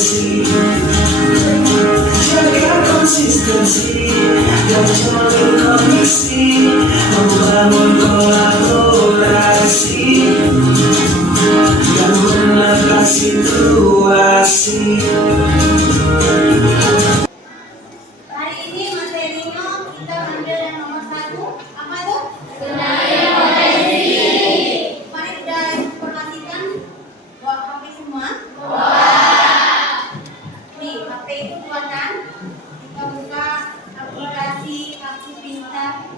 bersih, jaga konsistensi dan jalin koneksi, membangun kolaborasi dan menjaga situasi. Hari ini materinya kita ambil yang nomor 1. Apa tuh? Mari kita informasikan buat HP semua. Nih, HP itu buatan. Kita buka aplikasi Aku Pintar.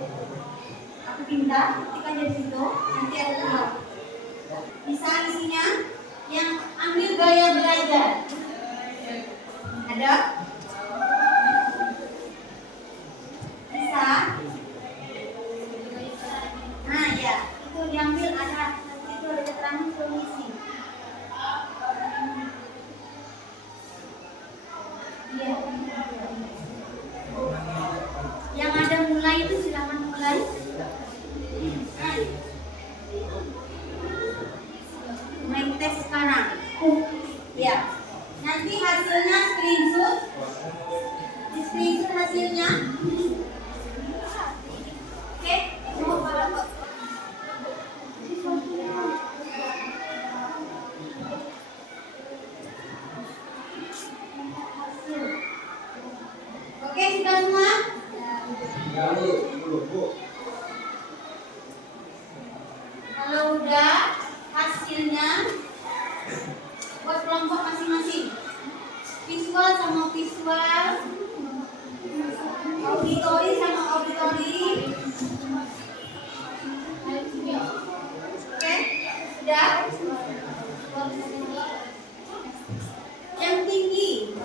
Ketikkan dari situ, nanti ada keluar. Bisa isinya yang ambil gaya belajar. Ada? Bisa? Nah ya, itu diambil ada itu ada keterangan solusi. Iya. Yang ada mulai itu silakan mulai. Mulai tes sekarang. Ya. Nanti hasilnya screenshot. Di screenshot hasilnya. Oke. Oke, sudah semua? Kalau udah, hasilnya buat kelompok masing-masing. Visual sama visual, auditori sama auditori. Oke, sudah? Yang tinggi.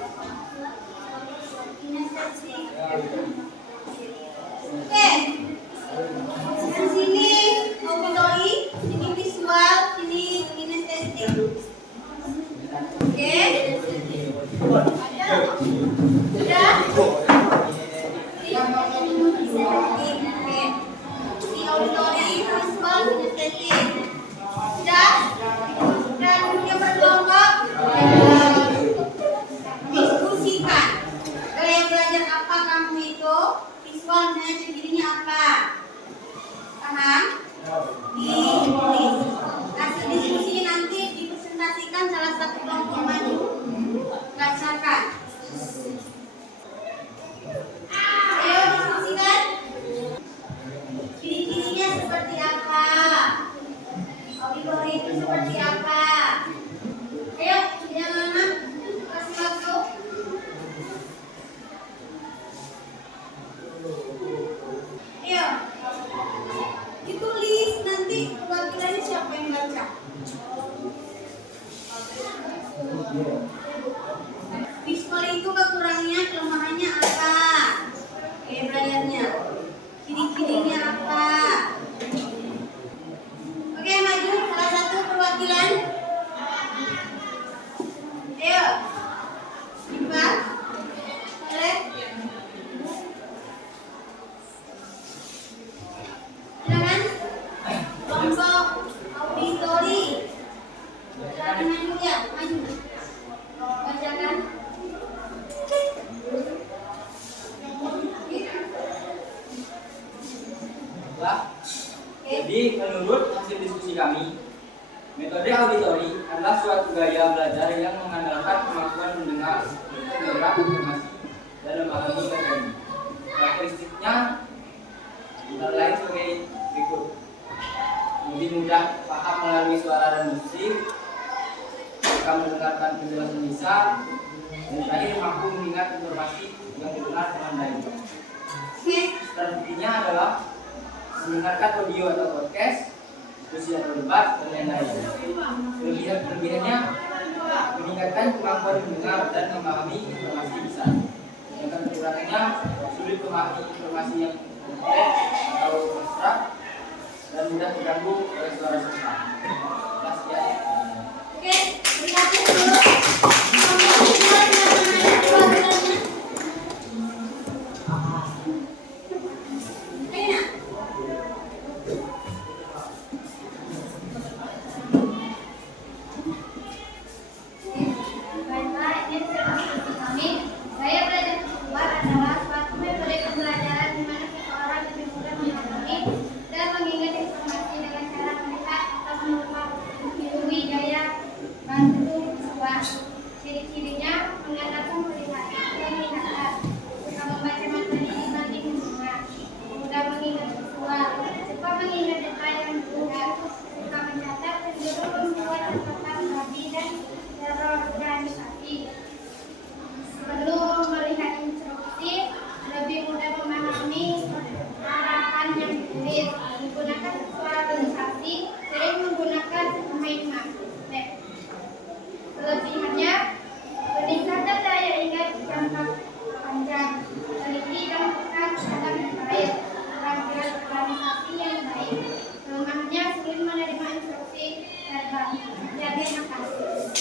Oke. Di sini auditori, sini visual, sini kinestetik. Oke. Sudah? Oke. Di auditori, visual, kinestetik. Sudah? Sudah duduknya berkelompok. Diskusikan. Gaya belajar apa kamu itu? Visual misalnya cirinya apa? Paham? Ditulis. Hasil diskusi nanti dipresentasikan salah satu kelompok maju. Bacakan. Ayo diskusikan. Ciri-cirinya seperti apa? Auditori itu seperti apa? Ayo, jangan lama. Kasih waktu. Ayo, ditulis nanti perwakilannya siapa yang baca. Visual itu kekurangannya, kelemahannya apa? Gaya belajarnya, ciri-cirinya apa? Oke, maju salah satu perwakilan. Ayo, Iqbal, Saleh. Silakan. Kelompok auditori. Silakan maju ya, maju. Bacakan. Jadi menurut hasil diskusi kami, metode auditori adalah suatu gaya belajar yang mengandalkan kemampuan mendengar, menyerap informasi, dan memahami materi. Karakteristiknya antara lain sebagai berikut: lebih mudah paham melalui suara dan musik, bisa mendengarkan penjelasan lisan, dan terakhir mampu mengingat informasi yang didengar dengan baik. Strateginya adalah mendengarkan audio atau podcast, diskusi atau debat, dan lain-lain. Kelebihannya meningkatkan kemampuan mendengar dan memahami informasi lisan. Sedangkan kekurangannya sulit memahami informasi yang kompleks atau abstrak dan mudah terganggu oleh suara serta. Oke, terima kasih dulu. Baik-baik, Ciri-cirinya mengandalkan penglihatan, suka membaca materi dibanding mendengar, mudah mengingat visual, cepat mengingat detail yang mudah, suka mencatat, cenderung membuat catatan rapi dan terorganisasi. Perlu melihat instruksi, lebih mudah memahami arahan yang ditulis, menggunakan visualisasi, sering menggunakan mind map. Kelebihannya, peningkatan daya ingat jangka panjang, teliti dan pekan terhadap detail, keterampilan organisasi yang baik. Kelemahannya, sulit menerima instruksi verbal. Terima kasih.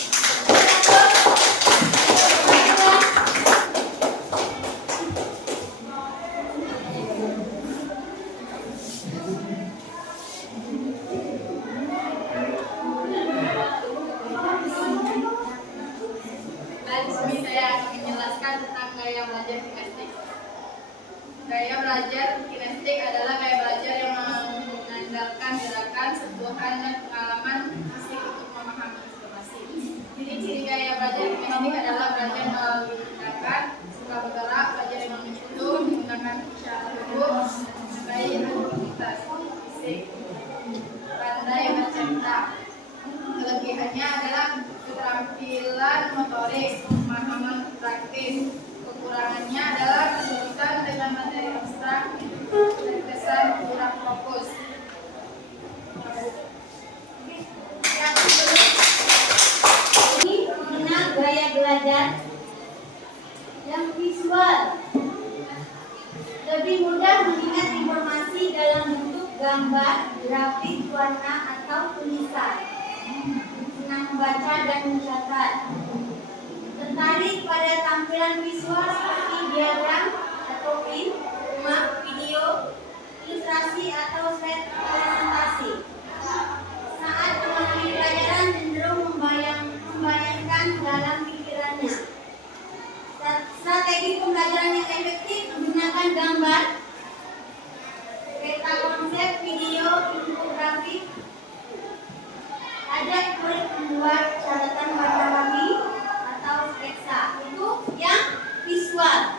Saya akan menjelaskan tentang gaya belajar kinestik. Gaya belajar kinestik adalah gaya belajar yang mengandalkan gerakan, sentuhan, dan pengalaman fisik untuk memahami informasi. Ciri-ciri gaya belajar kinestik adalah belajar melalui tindakan, suka bergerak, belajar dengan menyentuh, menggunakan isyarat tubuh, menyukai aktivitas fisik, pandai mencetak. Kelebihannya adalah keterampilan motorik, pemahaman praktis. Kekurangannya adalah kesulitan dengan materi abstrak, terkesan kurang fokus. Ini mengenal gaya belajar yang visual, lebih mudah mengingat informasi dalam bentuk gambar, grafik, warna, atau tulisan. Senang membaca dan mencatat. Tertarik pada tampilan visual seperti diagram atau print, map, video, ilustrasi, atau slide presentasi. Saat memahami pelajaran cenderung membayangkan dalam pikirannya. Strategi pembelajaran yang efektif menggunakan gambar, peta konsep, video, infografik. Ajak murid membuat catatan warna-warni atau sketsa. Itu yang visual.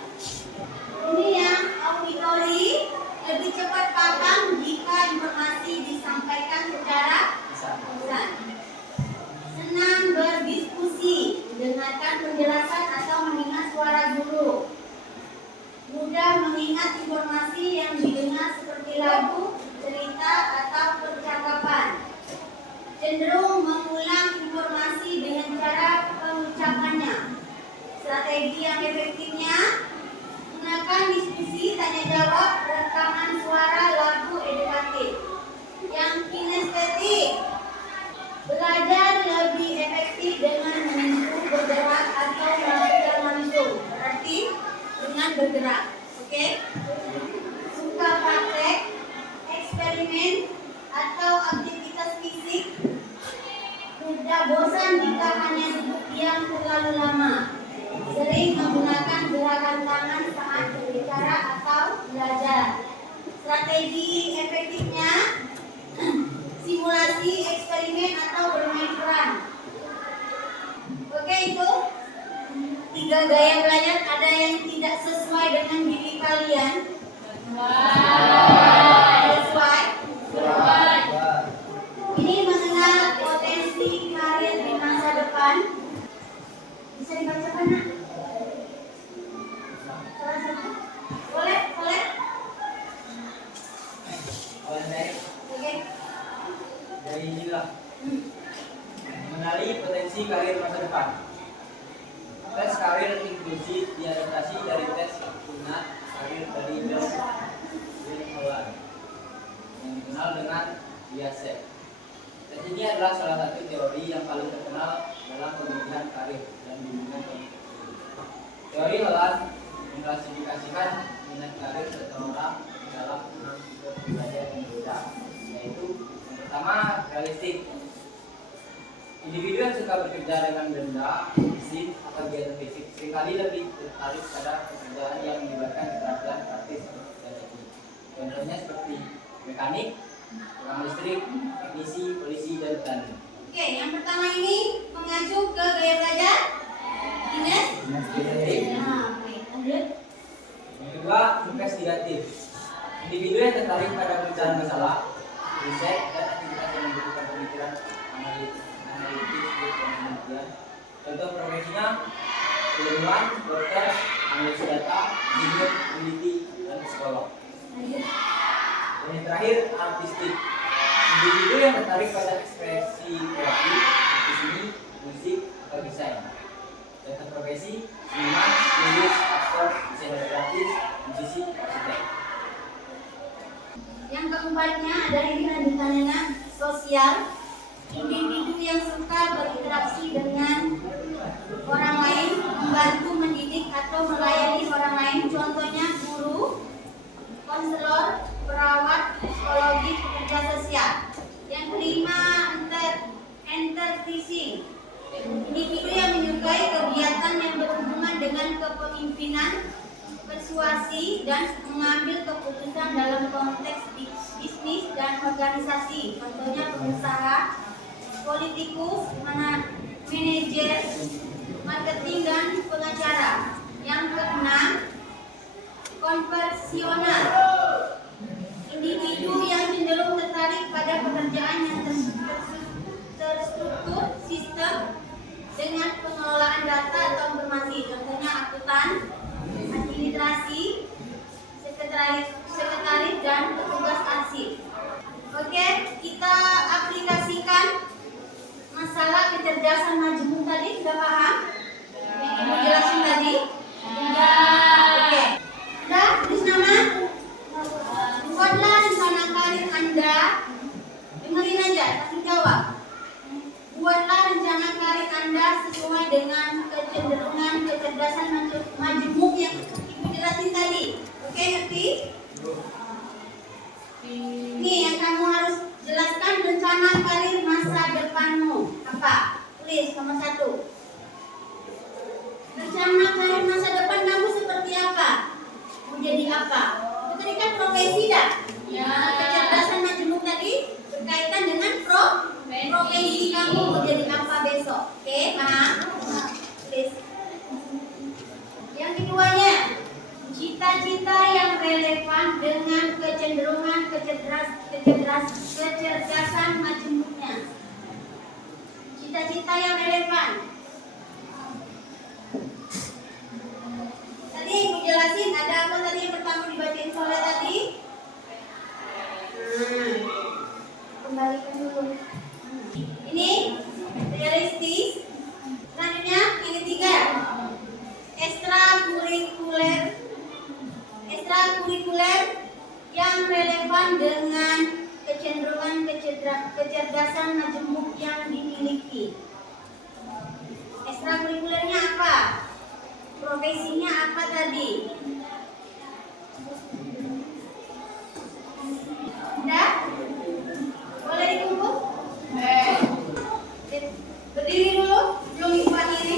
Ini yang auditory, lebih cepat paham jika informasi disampaikan secara lisan. Senang berdiskusi, mendengarkan penjelasan atau mendengar suara guru. Mudah mengingat informasi yang didengar seperti lagu, cerita, atau percakapan. Cenderung mengulang informasi dengan cara pengucapannya. Strategi yang efektifnya gunakan diskusi, tanya jawab, rekaman suara, lagu edukatif. Yang kinestetik, belajar lebih efektif dengan menyentuh, bergerak, atau melakukan langsung. Berarti dengan bergerak, oke? Suka praktek, eksperimen, atau aktivitas fisik. Mudah bosan jika hanya duduk diam terlalu lama. Sering menggunakan gerakan tangan saat berbicara atau belajar. Strategi efektifnya simulasi, eksperimen, atau bermain peran. Oke, itu 3 gaya belajar. Ada yang tidak sesuai dengan diri kalian? Sesuai? Ini mengenal potensi karir di masa depan. Bisa dibacakan, nak? Salah satu. Boleh? Oke. Dari inilah mengenali potensi karir masa depan. Tes karir inklusif diadaptasi dari tes minat karir dari Bill Holland yang dikenal dengan IASEC. Tes ini adalah salah satu teori yang paling terkenal dalam pemilihan karir dan bimbingan politik. Teori Holland mengklasifikasikan minat karir seseorang dalam 6 tipe belajar yang berbeda, yaitu yang pertama realistik. Individu yang suka bekerja dengan benda, mesin, atau kegiatan fisik seringkali lebih tertarik pada pekerjaan yang melibatkan keterampilan praktis dan teknik. Contohnya seperti mekanik, tukang listrik, teknisi, polisi, dan petani. Oke, yang pertama ini mengacu ke gaya belajar profesinya ilmuwan, dokter, analis data, insinyur, peneliti, dan psikolog. Dan yang terakhir, artistik. Individu yang tertarik pada ekspresi kreatif, seperti seni, musik, atau desain. Contoh profesi, seniman, penulis, aktor, desainer grafis, musisi, arsitek. Yang keempatnya adalah ini lanjutannya sosial. Individu yang suka berinteraksi dengan orang lain, membantu mendidik atau melayani orang lain. Contohnya guru, konselor, perawat, psikologi, pekerja sosial. Yang kelima, enterprising. Individu yang menyukai kegiatan yang berhubungan dengan kepemimpinan, persuasi, dan mengambil keputusan dalam konteks bisnis dan organisasi. Contohnya pengusaha, politikus, manajer, marketing, dan pengacara. Yang keenam, konversional. Individu yang cenderung tertarik pada pekerjaan yang terstruktur, sistem, dengan pengelolaan data atau informasi. Contohnya akuntan, administrasi, sekretaris, dan petugas arsip. Oke, kita aplikasikan masalah kecerdasan majemuk tadi. Sudah paham? Ibu jelasin tadi? Ya. Oke. Udah, tulis nama. Buatlah rencana karir Anda. Dengerin aja, langsung jawab. Buatlah rencana karir Anda sesuai dengan kecenderungan kecerdasan majemuk yang Ibu jelasin tadi. Oke, ngerti? Nih yang kamu harus jelaskan rencana karir masa depanmu. Apa? Tulis nomor 1. Rencana karir masa depan kamu seperti apa? Mau jadi apa? Itu tadi kan profesi dah. Ya. Kecerdasan majemuk tadi berkaitan dengan profesi kamu mau jadi apa besok. Oke, paham? Tulis. Yang keduanya, cita-cita yang relevan dengan kecenderungan kecerdasan majemuknya. Cita-cita yang relevan. Tadi Ibu jelasin ada apa tadi yang pertama dibacain Soleh tadi? Kembalikan dulu. Ini realistis. Selanjutnya yang ketiga, ekstrakurikuler yang relevan dengan kecenderungan kecerdasan majemuk yang dimiliki. Ekstrakurikulernya apa? Profesinya apa tadi? Udah? Boleh dikumpul? Berdiri dulu, belum Ibu akhiri.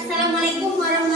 Assalamualaikum warahmatullahi wabarakatuh.